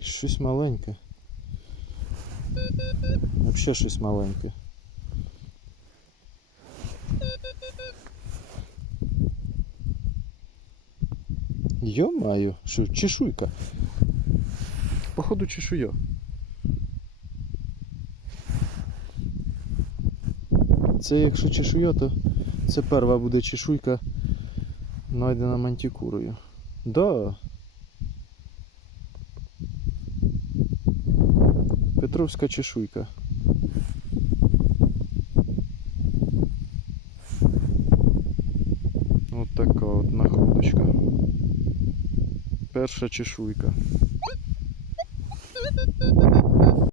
Щось маленьке. Взагалі щось маленьке. Йо-маю, що, чешуйка. Походу чешуя. Це якщо чешуя, то це перша буде чешуйка, знайдена мантикурою. Да. Петровська чешуйка. От така от находочка. Перша чешуйка.